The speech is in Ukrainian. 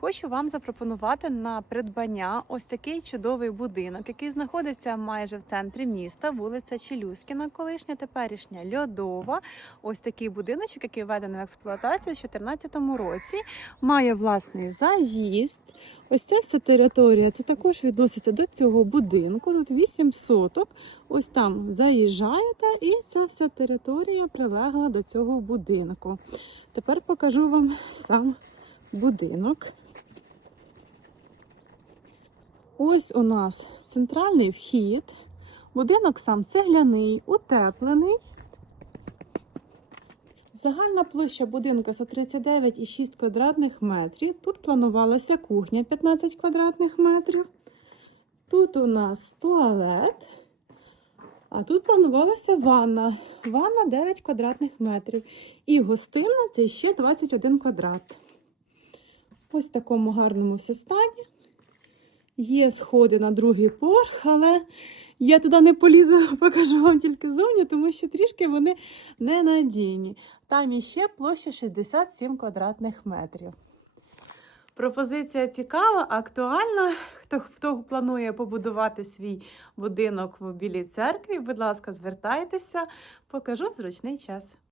Хочу вам запропонувати на придбання ось такий чудовий будинок, який знаходиться майже в центрі міста, вулиця Челюскіна, колишня теперішня льодова. Ось такий будиночок, який введений в експлуатацію у 2014 році. Має власний заїзд. Ось ця вся територія це також відноситься до цього будинку. Тут 8 соток. Ось там заїжджаєте, і ця вся територія прилегла до цього будинку. Тепер покажу вам сам будинок. Ось у нас центральний вхід. Будинок сам цегляний, утеплений. Загальна площа будинка 139,6 квадратних метрів. Тут планувалася кухня 15 квадратних метрів. Тут у нас туалет. А тут планувалася ванна. Ванна 9 квадратних метрів. І гостина це ще 21 квадрат. Ось в такому гарному все стані. Є сходи на другий поверх, але я туди не полізу, покажу вам тільки зовні, тому що трішки вони ненадійні. Там іще площа 67 квадратних метрів. Пропозиція цікава, актуальна. Хто, хто планує побудувати свій будинок в Білій церкві, будь ласка, звертайтеся, покажу зручний час.